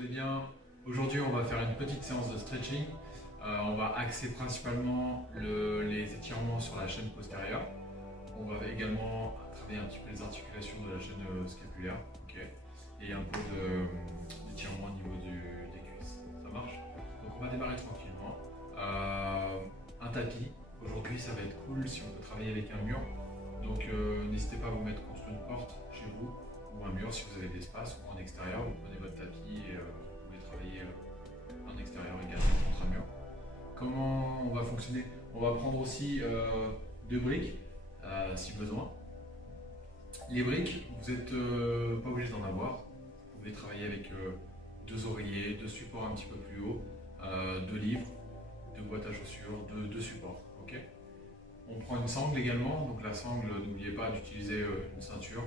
allez bien. Aujourd'hui, on va faire une petite séance de stretching. On va axer principalement les étirements sur la chaîne postérieure. On va également travailler un petit peu les articulations de la chaîne scapulaire, ok, et un peu d'étirement au niveau des cuisses. Ça marche? Donc on va démarrer tranquillement. Un tapis. Aujourd'hui, ça va être cool si on peut travailler avec un mur. Donc n'hésitez pas à vous mettre contre une porte chez vous ou un mur si vous avez de l'espace, ou en extérieur, vous prenez votre tapis et vous pouvez travailler en extérieur également contre un mur. Comment on va fonctionner? On va prendre aussi deux briques si besoin. Les briques, vous n'êtes pas obligé d'en avoir. Vous pouvez travailler avec deux oreillers, deux supports un petit peu plus haut, deux livres, deux boîtes à chaussures, deux supports. Okay. On prend une sangle également, donc la sangle, n'oubliez pas d'utiliser une ceinture,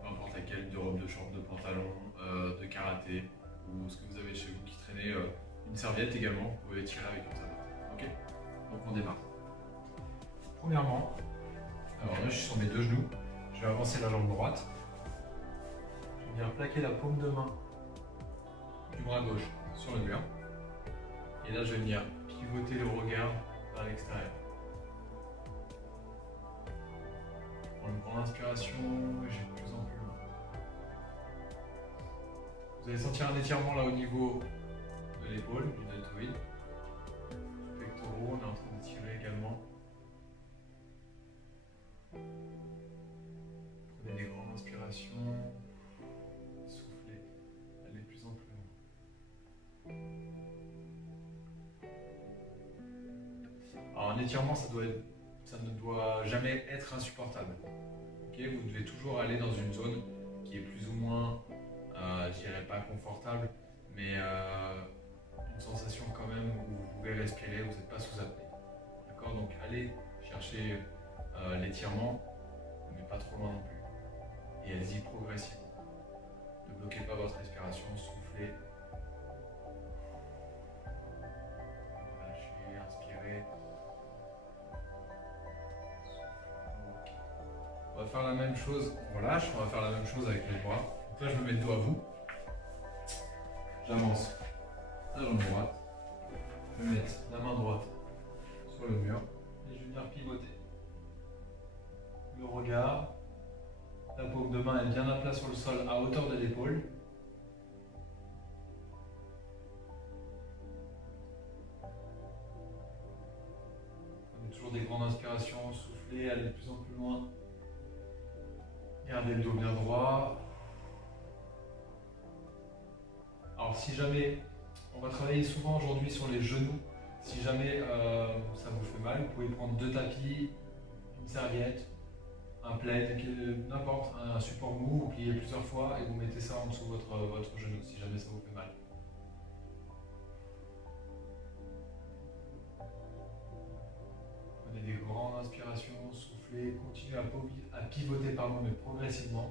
peu importe laquelle, de robe de chambre, de pantalon, de karaté, ou ce que vous avez chez vous qui traînait, une serviette également, vous pouvez tirer avec comme ça. Ok. Donc on démarre. Premièrement, alors là je suis sur mes deux genoux, je vais avancer la jambe droite, je vais venir plaquer la paume de main du bras gauche sur le mur, et là je vais venir pivoter le regard vers l'extérieur. Une grande inspiration, et j'ai de plus en plus loin. Vous allez sentir un étirement là au niveau de l'épaule, du deltoïde, du pectoral, on est en train de tirer également. Prenez des grandes inspirations, soufflez, allez de plus en plus loin. Alors un étirement, ça ne doit jamais être insupportable. Okay, vous devez toujours aller dans une zone qui est plus ou moins, je dirais pas confortable, mais une sensation quand même où vous pouvez respirer, vous n'êtes pas sous apnée. D'accord? Donc allez chercher l'étirement, mais pas trop loin non plus. Et allez-y progressivement. Ne bloquez pas votre respiration, soufflez. Lâchez, inspirez. On va faire la même chose, on relâche, on va faire la même chose avec les bras. Donc là je me mets le dos à vous. J'avance la jambe droite. Je vais mettre la main droite sur le mur et je vais venir pivoter. Le regard, la paume de main est bien à plat sur le sol à hauteur de l'épaule. Prenez toujours des grandes inspirations, soufflez, allez de plus en plus loin. Gardez le dos bien droit. Alors si jamais, on va travailler souvent aujourd'hui sur les genoux, si jamais ça vous fait mal, vous pouvez prendre deux tapis, une serviette, un plaid, n'importe, un support mou, vous pliez plusieurs fois et vous mettez ça en dessous de votre genou si jamais ça vous fait mal. Prenez des grandes inspirations, soufflez, continuez à pivoter mais progressivement.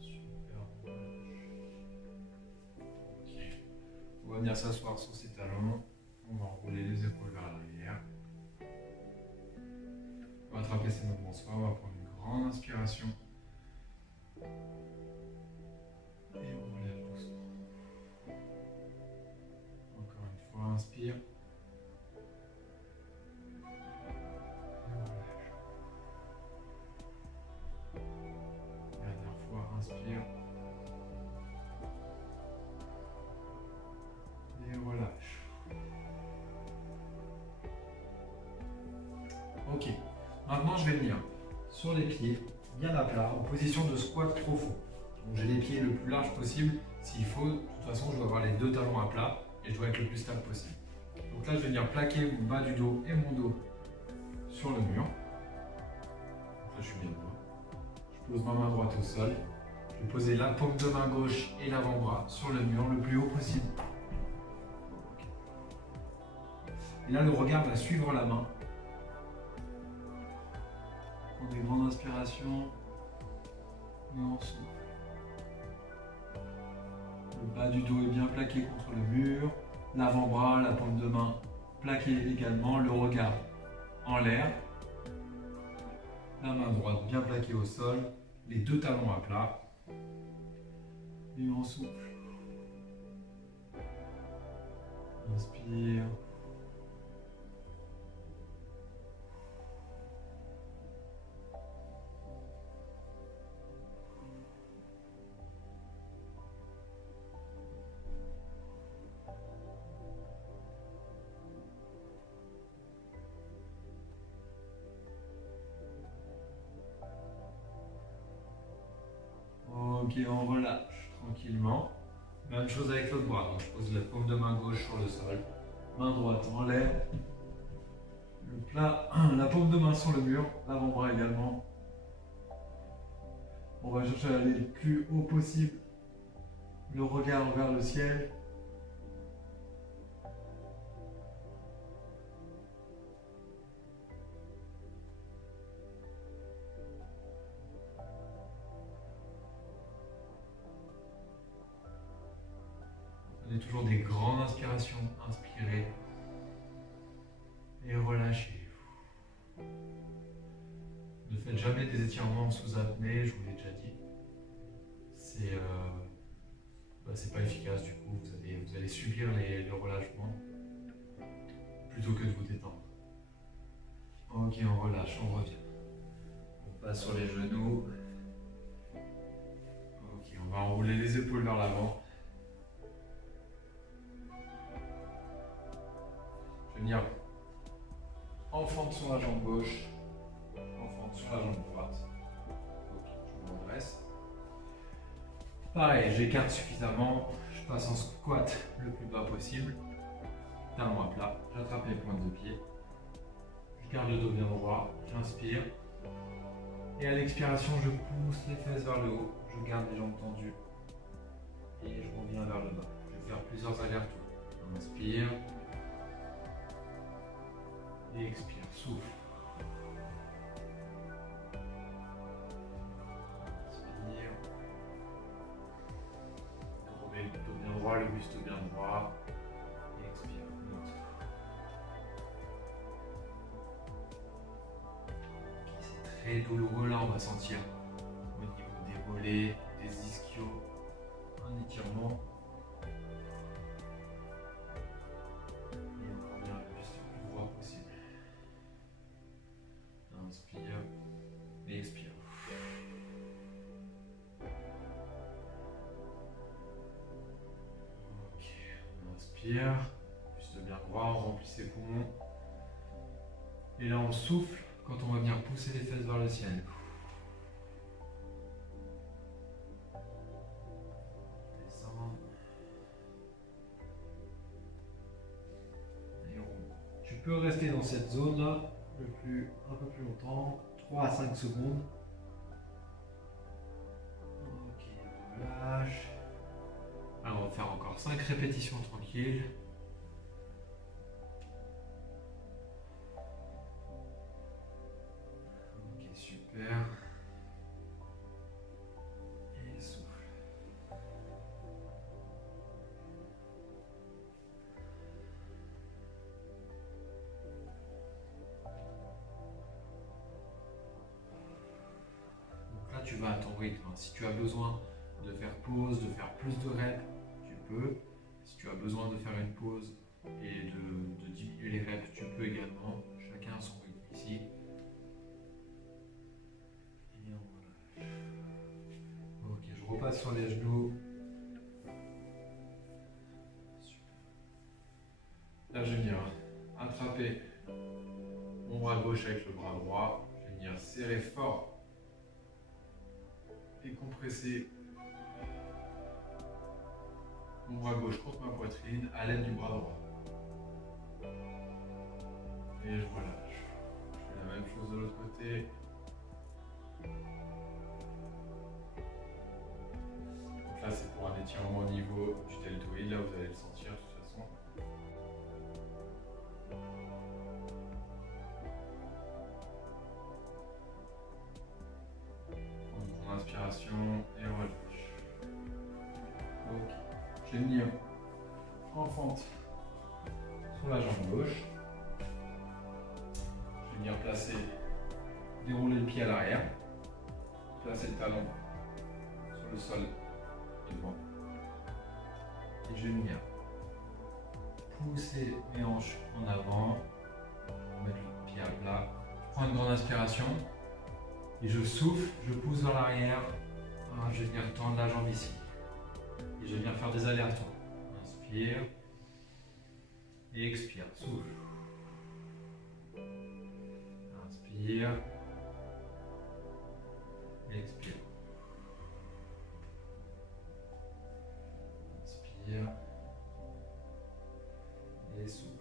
Super. Ok. On va venir s'asseoir sur ses talons. On va enrouler les épaules vers l'arrière. On va attraper ces mouvements soi, on va prendre une grande inspiration. Et on relève doucement. Encore une fois, inspire. Et on relâche. Dernière fois, inspire. Et relâche. Ok. Maintenant, je vais venir sur les pieds, bien à plat, en position de squat profond. Donc j'ai les pieds le plus large possible. S'il faut, de toute façon, je dois avoir les deux talons à plat et je dois être le plus stable possible. Donc là, je vais venir plaquer mon bas du dos et mon dos sur le mur. Donc là, je suis bien debout. Je pose ma main droite au sol. Je vais poser la paume de main gauche et l'avant-bras sur le mur le plus haut possible. Et là, le regard va suivre la main. Prends des grandes inspirations et on souffle. Le bas du dos est bien plaqué contre le mur. l'avant-bras, la paume de main plaquée également, le regard en l'air, la main droite bien plaquée au sol, les deux talons à plat, et on souffle. Inspire. Ok, on relâche tranquillement. Même chose avec l'autre bras. Donc je pose la paume de main gauche sur le sol, main droite en l'air, le plat, la paume de main sur le mur, l'avant-bras également. On va chercher à aller le plus haut possible, le regard vers le ciel. Prenez toujours des grandes inspirations, inspirez et relâchez. Ne faites jamais des étirements sous apnée, je vous l'ai déjà dit. C'est pas efficace du coup, vous allez subir le relâchement plutôt que de vous détendre. Ok, on relâche, on revient. On passe sur les genoux. Ok, on va enrouler les épaules vers l'avant. Je vais venir enfante sur la jambe gauche, enfante sur la jambe droite. Ok, je me redresse. Pareil, j'écarte suffisamment, je passe en squat le plus bas possible. Talon à plat, j'attrape les pointes de pied. Je garde le dos bien droit, j'inspire. Et à l'expiration, je pousse les fesses vers le haut, je garde les jambes tendues. Et je reviens vers le bas. Je vais faire plusieurs allers-retours. Inspire. Et expire, souffle. Inspire. On remet le dos bien droit, le buste bien droit. Et expire, monte. C'est très douloureux là, on va sentir au niveau des mollets, des ischios, un étirement. Et on revient le buste le plus droit possible. Inspire et expire. Ok, on inspire, buste bien droit, on remplit ses poumons. Et là on souffle quand on va venir pousser les fesses vers le ciel. Descendre. Et on... Tu peux rester dans cette zone là un peu plus longtemps, 3 à 5 secondes. Ok, on relâche. Alors on va faire encore 5 répétitions tranquilles. Ok, super. Et souffle. Donc là tu vas à ton rythme. Si tu as besoin de faire pause, de faire plus de reps, tu peux. Si tu as besoin de faire une pause et de diminuer les reps, tu peux également. Chacun a son rythme ici. Et on relâche. Ok, je repasse sur les genoux. Super. Là, je vais venir attraper mon bras gauche avec le bras droit. Je vais venir serrer fort et compresser mon bras gauche contre ma poitrine à l'aide du bras droit. Et je relâche. Je fais la même chose de l'autre côté. Donc là, c'est pour un étirement au niveau du deltoïde. Là, vous allez le sentir de toute façon. On prend l'inspiration et on relâche. Donc, je vais venir enfante sur la jambe gauche. Je vais venir placer, dérouler le pied à l'arrière, placer le talon sur le sol devant. Et je vais venir pousser mes hanches en avant, mettre le pied à plat. Je prends une grande inspiration et je souffle, je pousse vers l'arrière. Je vais venir tendre la jambe ici. Et je vais venir faire des allers-retours. Inspire et expire. Souffle. Inspire. Expire. Inspire. Et souffle.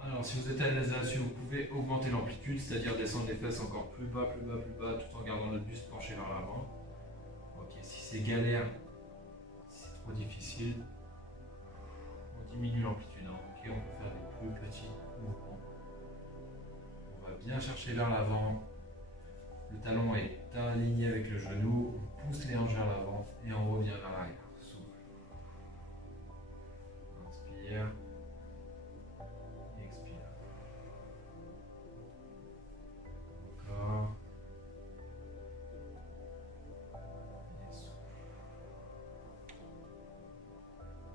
Alors, si vous êtes à l'aise là-dessus, vous pouvez augmenter l'amplitude, c'est-à-dire descendre les fesses encore plus bas, plus bas, plus bas, tout en gardant le buste penché vers l'avant. Ok, si c'est galère, si c'est trop difficile, on diminue l'amplitude. Hein. Ok, on peut faire des plus petits mouvements. On va bien chercher vers l'avant. Le talon est aligné avec le genou. On pousse les hanches vers l'avant et on revient vers l'arrière. Souffle. Inspire.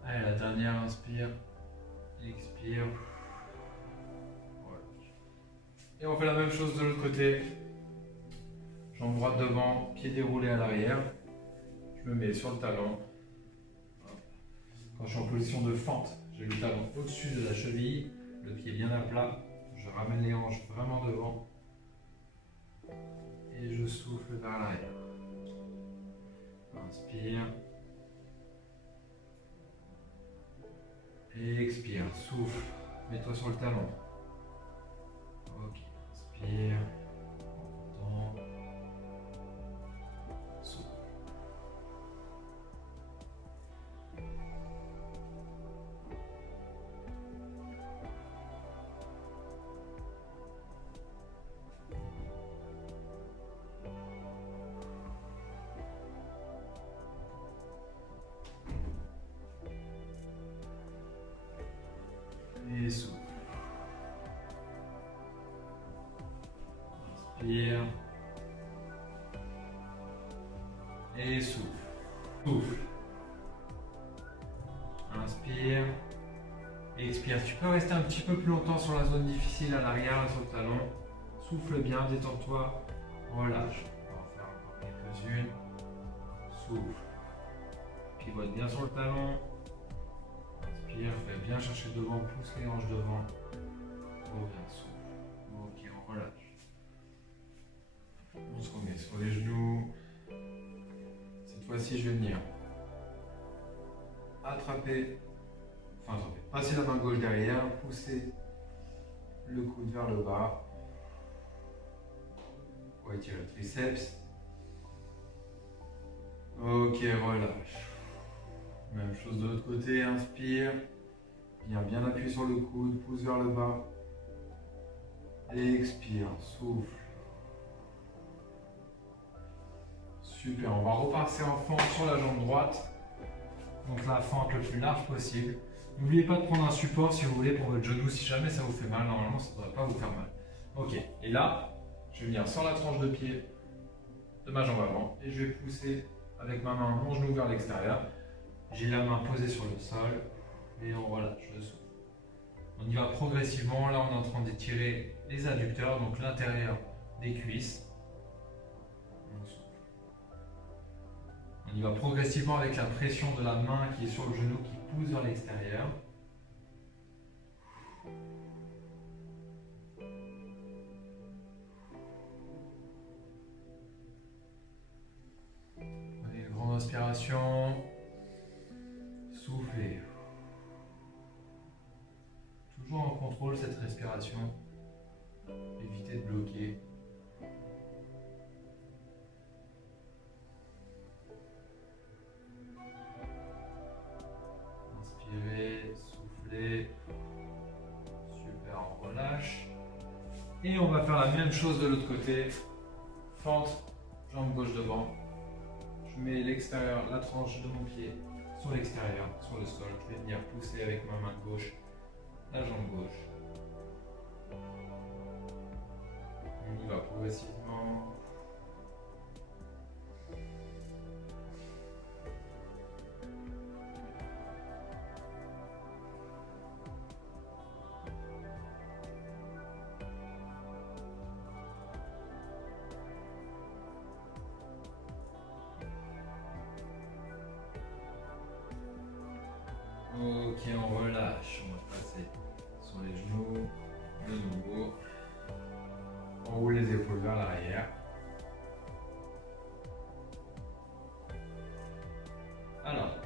Allez, la dernière, inspire, expire. Voilà. Et on fait la même chose de l'autre côté. Jambe droite devant, pied déroulé à l'arrière. Je me mets sur le talon. Quand je suis en position de fente, j'ai le talon au-dessus de la cheville, le pied bien à plat. Je ramène les hanches vraiment devant. Et je souffle vers l'arrière. Inspire. Et expire, souffle, mets-toi sur le talon. Ok, inspire, en content, souffle. Et souffle. Inspire. Et souffle. Souffle. Inspire. Expire. Tu peux rester un petit peu plus longtemps sur la zone difficile à l'arrière, sur le talon. Souffle bien, détends-toi. Relâche. On va en faire encore quelques-unes. Souffle. Pivote bien sur le talon. Inspire, fais bien chercher devant, pousse les hanches devant. Reviens, souffle. Ok, on relâche. On se remet sur les genoux. Cette fois-ci, je vais venir passer la main gauche derrière, pousser le coude vers le bas. On va étirer le triceps. Ok, relâche. Même chose de l'autre côté, inspire. Viens bien appuyer sur le coude, pousse vers le bas. Et expire, souffle. Super, on va repasser en fente sur la jambe droite. Donc la fente le plus large possible. N'oubliez pas de prendre un support si vous voulez pour votre genou, si jamais ça vous fait mal. Normalement, ça ne devrait pas vous faire mal. Ok, et là, je vais venir sur la tranche de pied de ma jambe avant et je vais pousser avec ma main mon genou vers l'extérieur. J'ai la main posée sur le sol et on relâche le souffle. On y va progressivement. Là, on est en train d'étirer les adducteurs, donc l'intérieur des cuisses. On souffle. On y va progressivement avec la pression de la main qui est sur le genou qui pousse vers l'extérieur. Prenez une grande inspiration. Soufflez. Toujours en contrôle cette respiration. Évitez de bloquer. Inspirez, soufflez. Super, on relâche. Et on va faire la même chose de l'autre côté. Fente, jambe gauche devant. Je mets l'extérieur, la tranche de mon pied sur l'extérieur, sur le sol. Je vais venir pousser avec ma main gauche la jambe gauche. On y va progressivement. Ok, on relâche. On va passer sur les genoux de nouveau. On roule les épaules vers l'arrière. Alors,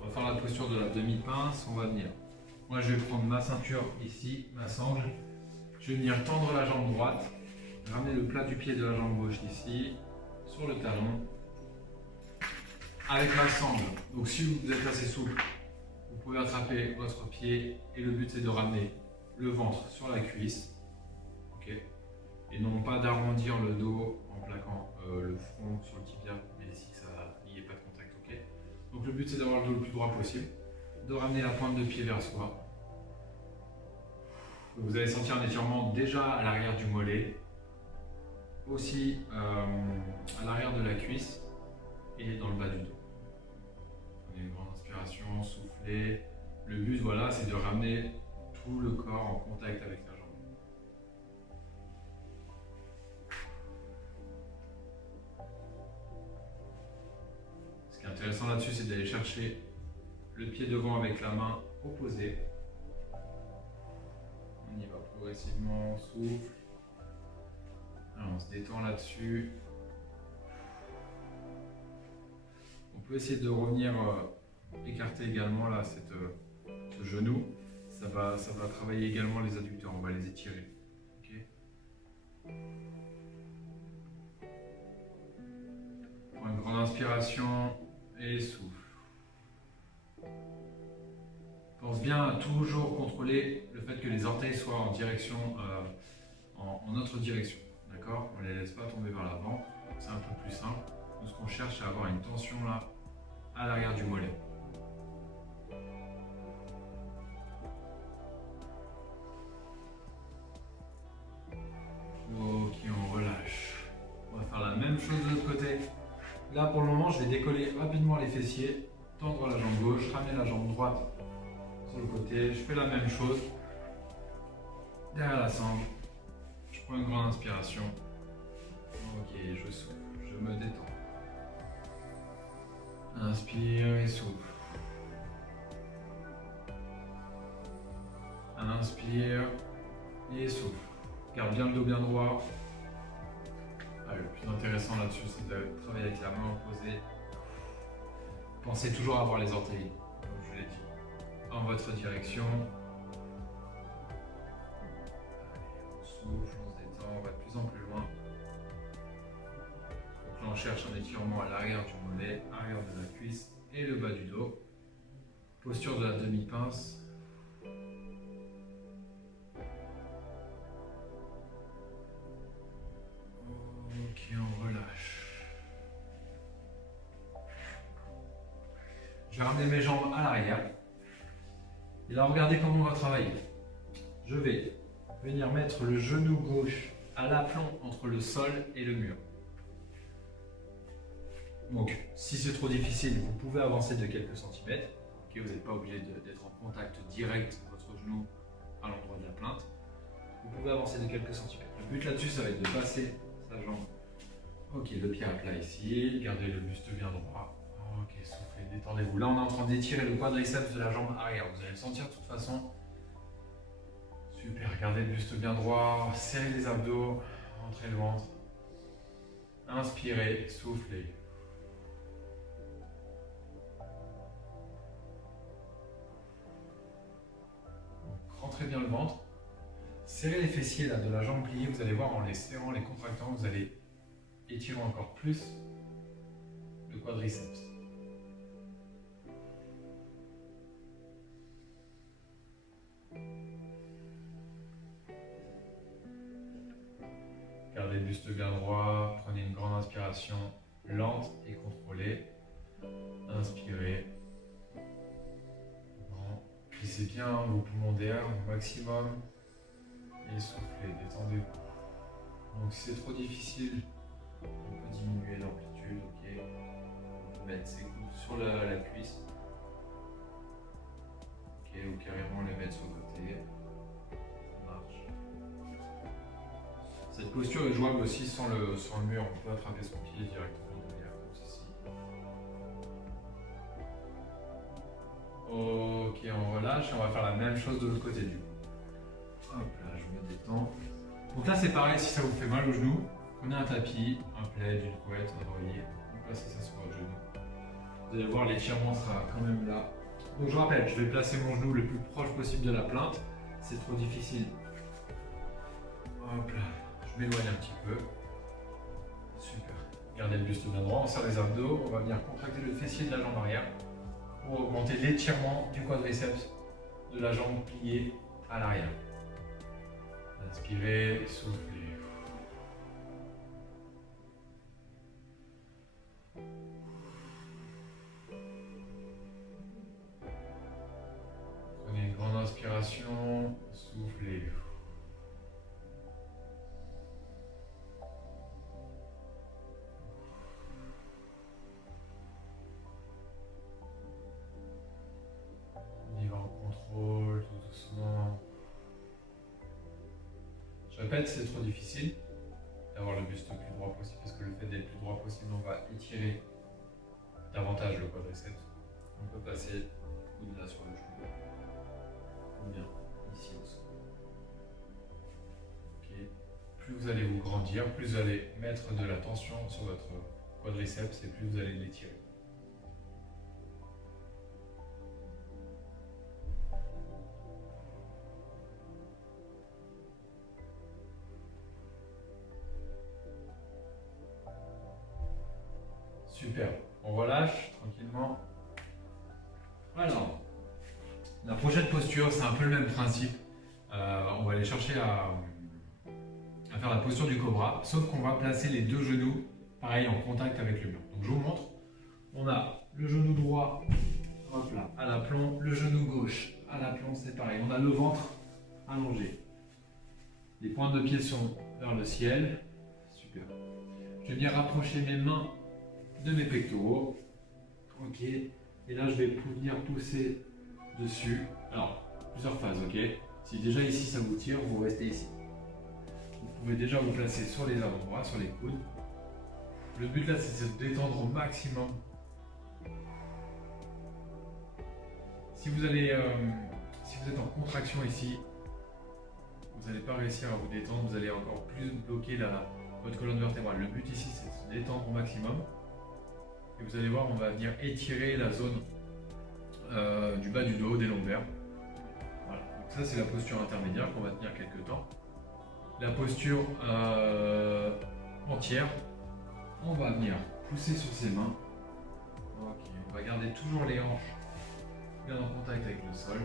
on va faire la posture de la demi-pince. On va venir. Moi, je vais prendre ma ceinture ici, ma sangle. Je vais venir tendre la jambe droite, ramener le plat du pied de la jambe gauche ici, sur le talon, avec ma sangle. Donc, si vous êtes assez souple, vous pouvez attraper votre pied et le but c'est de ramener le ventre sur la cuisse, ok, et non pas d'arrondir le dos en plaquant le front sur le tibia, mais ici il n'y ait pas de contact, ok. Donc le but c'est d'avoir le dos le plus droit possible, de ramener la pointe de pied vers soi. Vous allez sentir un étirement déjà à l'arrière du mollet, aussi à l'arrière de la cuisse et dans le bas du dos. Prenez une grande inspiration, soufflez. Le but, voilà, c'est de ramener tout le corps en contact avec la jambe. Ce qui est intéressant là-dessus, c'est d'aller chercher le pied devant avec la main opposée. On y va progressivement, on souffle. Alors, on se détend là-dessus. On peut essayer de revenir écarter également là, ce genou. Ça va travailler également les adducteurs, on va les étirer. Okay. Prends une grande inspiration et souffle. Pense bien à toujours contrôler le fait que les orteils soient en direction, en notre direction. D'accord? On ne les laisse pas tomber vers l'avant, c'est un peu plus simple. Nous, ce qu'on cherche, c'est avoir une tension là, à l'arrière du mollet. Ok, on relâche. On va faire la même chose de l'autre côté. Là, pour le moment, je vais décoller rapidement les fessiers, tendre la jambe gauche, ramener la jambe droite sur le côté. Je fais la même chose. Derrière la sangle, je prends une grande inspiration. Ok, je souffle, je me détends. Inspire et souffle. Inspire et souffle. Garde bien le dos bien droit. Ah, le plus intéressant là-dessus, c'est de travailler avec la main opposée. Pensez toujours à avoir les orteils, comme je l'ai dit, en votre direction. Allez, on souffle, on se détend, on va de plus en plus loin. Donc là, on cherche un étirement à l'arrière du mollet, arrière de la cuisse et le bas du dos. Posture de la demi-pince. Ok, on relâche. Je vais ramener mes jambes à l'arrière. Et là, regardez comment on va travailler. Je vais venir mettre le genou gauche à l'aplomb entre le sol et le mur. Donc, si c'est trop difficile, vous pouvez avancer de quelques centimètres. Okay, vous n'êtes pas obligé d'être en contact direct de votre genou à l'endroit de la plainte. Vous pouvez avancer de quelques centimètres. Le but là-dessus, ça va être de passer sa jambe. Ok, le pied à plat ici, gardez le buste bien droit. Ok, soufflez, détendez-vous. Là, on est en train d'étirer le quadriceps de la jambe arrière. Vous allez le sentir de toute façon. Super, gardez le buste bien droit, serrez les abdos, rentrez le ventre. Inspirez, soufflez. Rentrez bien le ventre. Serrez les fessiers là, de la jambe pliée. Vous allez voir en les serrant, les contractant, vous allez étirer encore plus le quadriceps. Gardez le buste bien droit, prenez une grande inspiration lente et contrôlée. Inspirez. Plissez bien vos poumons d'air au maximum. Et soufflez, détendez-vous. Donc si c'est trop difficile, on peut diminuer l'amplitude, ok. On peut mettre ses coudes sur la cuisse. Ok, ou carrément les mettre sur le côté. Ça marche. Cette posture est jouable aussi sans le mur. On peut attraper son pied directement derrière, comme ceci. Ok, on relâche et on va faire la même chose de l'autre côté du coup. Hop là, je me détends. Donc là c'est pareil, si ça vous fait mal au genou, prenez un tapis, un plaid, une couette, un oreiller, vous placez ça sur votre genou. Vous allez voir, l'étirement sera quand même là. Donc je rappelle, je vais placer mon genou le plus proche possible de la plainte. C'est trop difficile. Hop là, je m'éloigne un petit peu. Super. Gardez le buste bien droit, on serre les abdos, on va venir contracter le fessier de la jambe arrière pour augmenter l'étirement du quadriceps de la jambe pliée à l'arrière. Inspirez, soufflez. Prenez une grande inspiration, soufflez. On y va en contrôle, tout doucement. Je répète, c'est trop difficile d'avoir le buste le plus droit possible parce que le fait d'être le plus droit possible, on va étirer davantage le quadriceps. On peut passer le coude là sur le genou. Ou bien ici au sol. Ok. Plus vous allez vous grandir, plus vous allez mettre de la tension sur votre quadriceps et plus vous allez l'étirer. Super, on relâche tranquillement. Alors, la prochaine posture, c'est un peu le même principe. On va aller chercher à faire la posture du cobra, sauf qu'on va placer les deux genoux, pareil, en contact avec le mur. Donc je vous montre. On a le genou droit, hop là, à l'aplomb, le genou gauche à l'aplomb, c'est pareil. On a le ventre allongé. Les pointes de pied sont vers le ciel. Super. Je vais venir rapprocher mes mains de mes pectoraux. Ok. Et là, je vais venir pousser dessus. Alors, plusieurs phases, ok. Si déjà ici ça vous tire, vous restez ici. Vous pouvez déjà vous placer sur les avant-bras, sur les coudes. Le but là, c'est de se détendre au maximum. Si vous êtes en contraction ici, vous n'allez pas réussir à vous détendre, vous allez encore plus bloquer votre colonne vertébrale. Le but ici, c'est de se détendre au maximum. Et vous allez voir, on va venir étirer la zone du bas du dos, des lombaires. Voilà. Donc ça, c'est la posture intermédiaire qu'on va tenir quelques temps. La posture entière, on va venir pousser sur ses mains. Ok, on va garder toujours les hanches bien en contact avec le sol.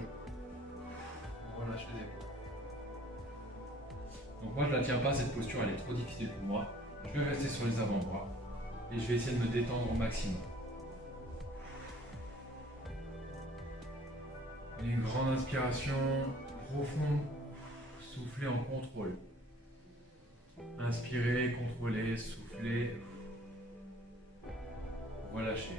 On relâche les épaules. Donc moi je la tiens pas, cette posture elle est trop difficile pour moi. Je vais rester sur les avant-bras et je vais essayer de me détendre au maximum. Une grande inspiration profonde, soufflez en contrôle. Inspirez, contrôlez, soufflez, relâchez.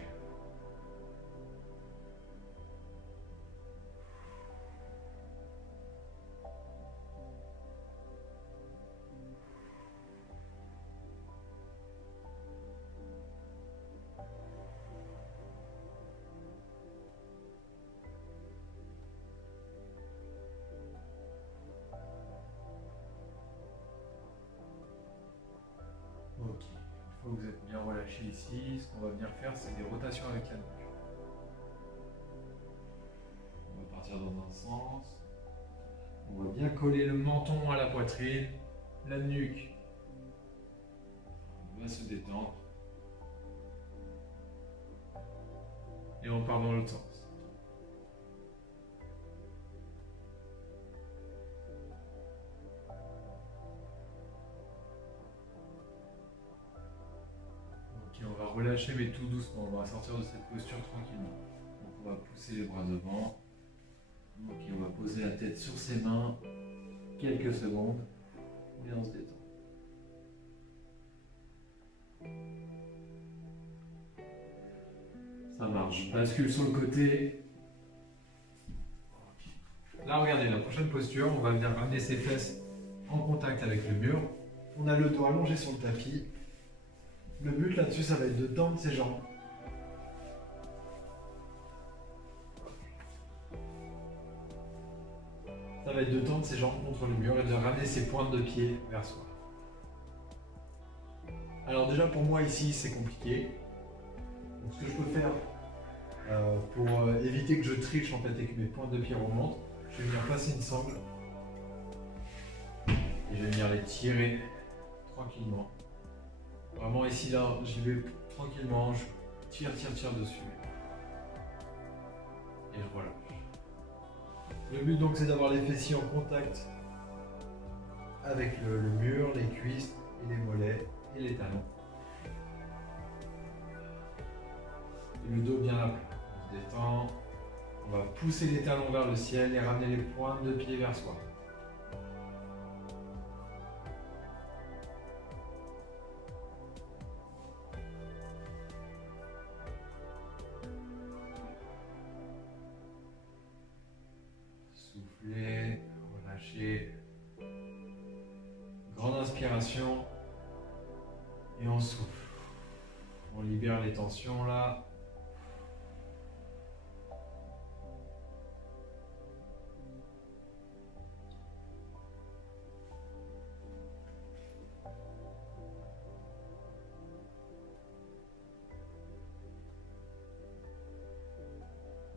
Ok, une fois que vous êtes bien relâché ici, ce qu'on va venir faire, c'est des rotations avec la nuque. On va partir dans un sens. On va bien coller le menton à la poitrine, la nuque va se détendre. Et on part dans l'autre sens. relâcher mais tout doucement. On va sortir de cette posture tranquillement. Donc on va pousser les bras devant. Ok, on va poser la tête sur ses mains. Quelques secondes. Et on se détend. Ça marche. Je bascule sur le côté. Là, regardez, la prochaine posture, on va venir ramener ses fesses en contact avec le mur. On a le dos allongé sur le tapis. Le but là-dessus, ça va être de tendre ses jambes. Ça va être de tendre ses jambes contre le mur et de ramener ses pointes de pied vers soi. Alors déjà pour moi ici, c'est compliqué. Donc, ce que je peux faire pour éviter que je triche en fait et que mes pointes de pied remontent, je vais venir passer une sangle et je vais venir les tirer tranquillement. Vraiment ici là, j'y vais tranquillement, je tire dessus et je relâche. Le but donc c'est d'avoir les fessiers en contact avec le mur, les cuisses et les mollets et les talons. Et le dos bien à plat. On se détend. On va pousser les talons vers le ciel et ramener les pointes de pied vers soi. Soufflez, relâchez. Grande inspiration. Et on souffle. On libère les tensions là.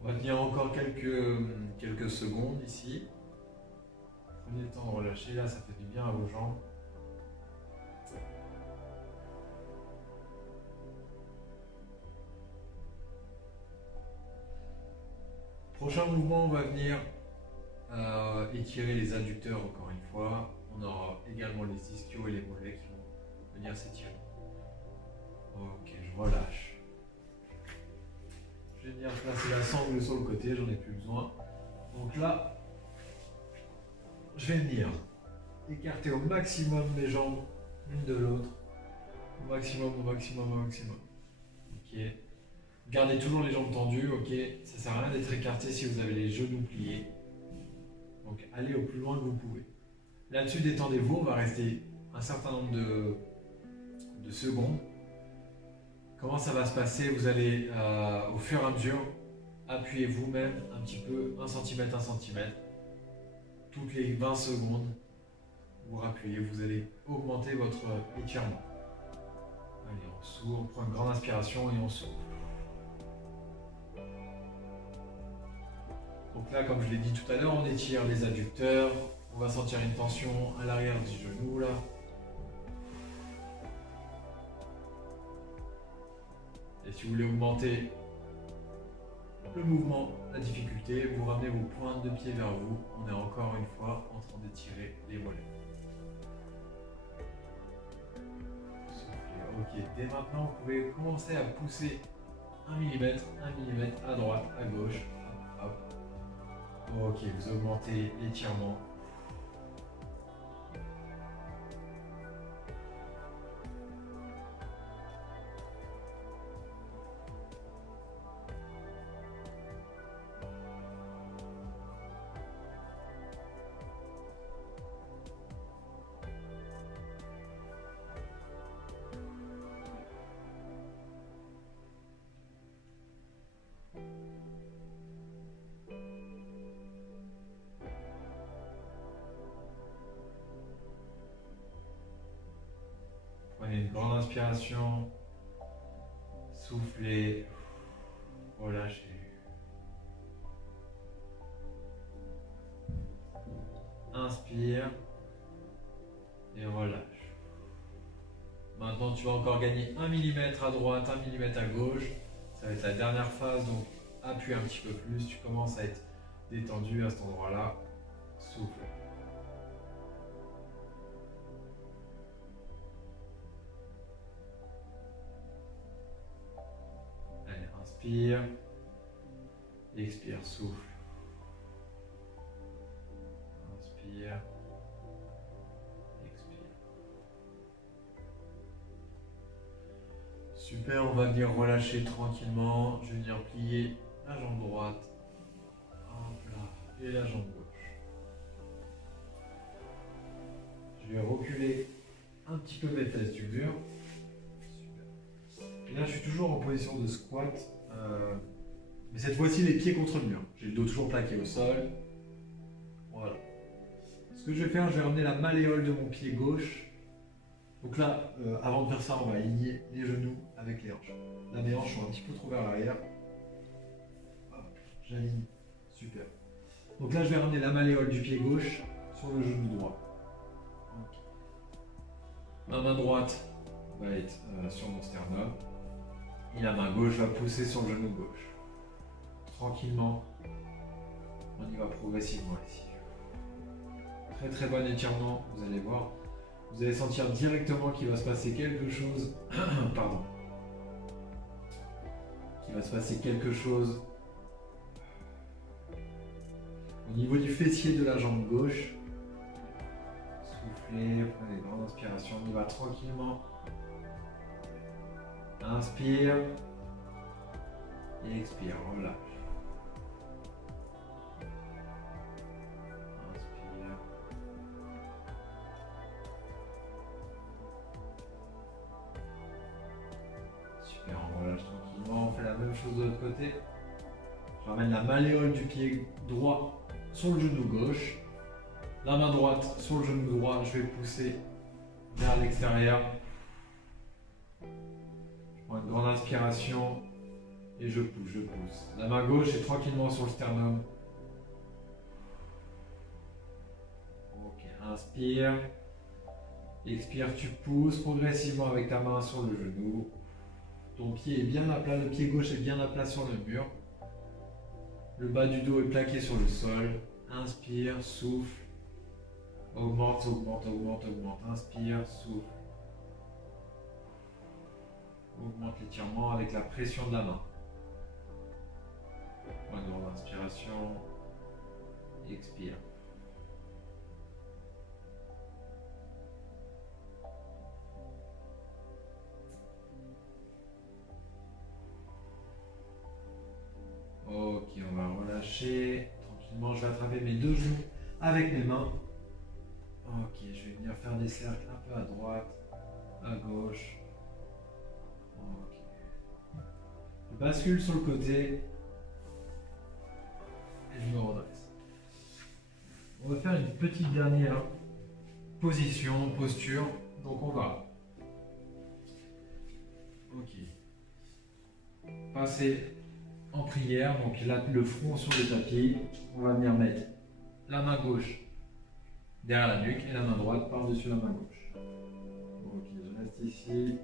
On va tenir encore quelques secondes ici. Prenez le temps de relâcher, là ça fait du bien à vos jambes. Prochain mouvement, on va venir étirer les adducteurs encore une fois. On aura également les ischios et les mollets qui vont venir s'étirer. Ok, je relâche. Je vais venir placer la sangle sur le côté, j'en ai plus besoin. Donc là, je vais venir écarter au maximum mes jambes l'une de l'autre. Au maximum. Ok. Gardez toujours les jambes tendues, ok. Ça sert à rien d'être écarté si vous avez les genoux pliés. Donc allez au plus loin que vous pouvez. Là-dessus, détendez-vous, on va rester un certain nombre de secondes. Comment ça va se passer? Vous allez, au fur et à mesure, appuyer vous-même un petit peu, 1 cm, 1 cm. Toutes les 20 secondes, vous rappuyez, vous allez augmenter votre étirement. Allez, on souffle, on prend une grande inspiration et on souffle. Donc là, comme je l'ai dit tout à l'heure, on étire les adducteurs. On va sentir une tension à l'arrière du genou là. Et si vous voulez augmenter le mouvement, la difficulté, vous ramenez vos pointes de pied vers vous. On est encore une fois en train d'étirer les mollets. Soufflez. Ok, dès maintenant, vous pouvez commencer à pousser 1 mm à droite, à gauche. Hop. Ok, vous augmentez l'étirement. Prenez une grande inspiration, soufflez, relâchez. Inspire et relâche. Maintenant, tu vas encore gagner 1 mm à droite, 1 mm à gauche. Ça va être la dernière phase, donc appuie un petit peu plus. Tu commences à être détendu à cet endroit-là. Souffle. Inspire. Expire, souffle. Inspire. Expire. Super, on va venir relâcher tranquillement. Je vais venir plier la jambe droite. Hop là. Et la jambe gauche. Je vais reculer un petit peu mes fesses du mur. Super. Et là, je suis toujours en position de squat. Mais cette fois-ci, les pieds contre le mur. J'ai le dos toujours plaqué au sol. Voilà. Ce que je vais faire, je vais ramener la malléole de mon pied gauche. Donc là, avant de faire ça, on va aligner les genoux avec les hanches. Là, mes hanches sont un petit peu trop vers l'arrière. J'aligne. Super. Donc là, je vais ramener la malléole du pied gauche sur le genou droit. Okay. Ma main droite va être sur mon sternum. Et la main gauche va pousser sur le genou gauche. Tranquillement, on y va progressivement ici. Très très bon étirement, vous allez voir. Vous allez sentir directement qu'il va se passer quelque chose. Pardon. Qu'il va se passer quelque chose au niveau du fessier de la jambe gauche. Soufflez, prenez une grande inspiration, on y va tranquillement. Inspire et expire, relâche. Inspire. Super, on relâche tranquillement, on fait la même chose de l'autre côté. Je ramène la malléole du pied droit sur le genou gauche. La main droite sur le genou droit, je vais pousser vers l'extérieur. Une grande inspiration et je pousse. La main gauche est tranquillement sur le sternum. Ok, inspire. Expire, tu pousses progressivement avec ta main sur le genou. Ton pied est bien à plat, le pied gauche est bien à plat sur le mur. Le bas du dos est plaqué sur le sol. Inspire, souffle. Augmente, augmente, augmente, augmente. Inspire, souffle. Augmente l'étirement avec la pression de la main. Une grande inspiration. Expire. Ok, on va relâcher. Tranquillement, je vais attraper mes deux genoux avec mes mains. Ok, je vais venir faire des cercles un peu à droite, à gauche. Ok. Je bascule sur le côté. Et je me redresse. On va faire une petite dernière posture. Donc on va. Ok. Passer en prière. Donc là, le front sur le tapis. On va venir mettre la main gauche derrière la nuque et la main droite par-dessus la main gauche. Ok, je reste ici.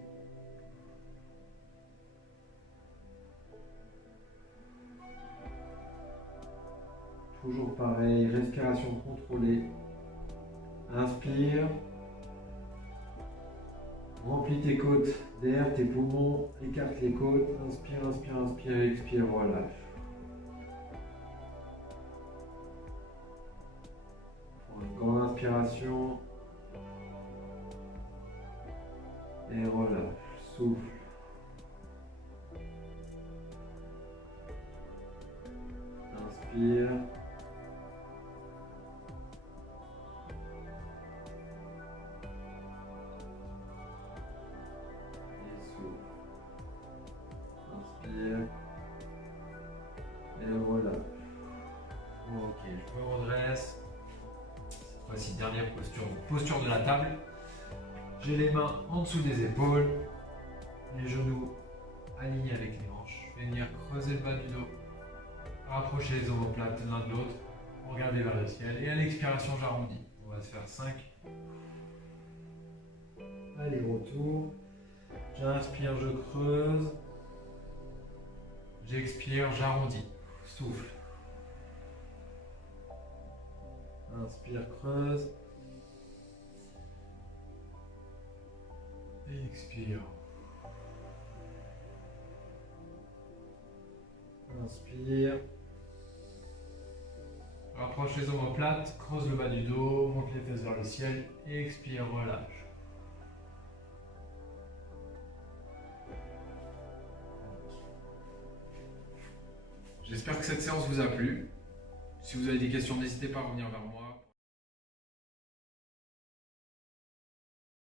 Toujours pareil, respiration contrôlée. Inspire. Remplis tes côtes d'air, tes poumons, écarte les côtes. Inspire, inspire, inspire, expire, relâche. Une grande inspiration. Et relâche. Souffle. Inspire. Inspire et relâche. Ok, je me redresse. Cette fois-ci, dernière posture. Posture de la table. J'ai les mains en dessous des épaules, les genoux alignés avec les hanches. Je vais venir creuser le bas du dos, rapprocher les omoplates l'un de l'autre, regarder vers le ciel. Et à l'expiration, j'arrondis. On va se faire 5. Allez, retour. J'inspire, je creuse. J'expire, j'arrondis. Souffle. Inspire, creuse. Et expire. Inspire. Rapproche les omoplates, creuse le bas du dos, monte les fesses vers le ciel. Expire, relâche. J'espère que cette séance vous a plu. Si vous avez des questions, n'hésitez pas à revenir vers moi.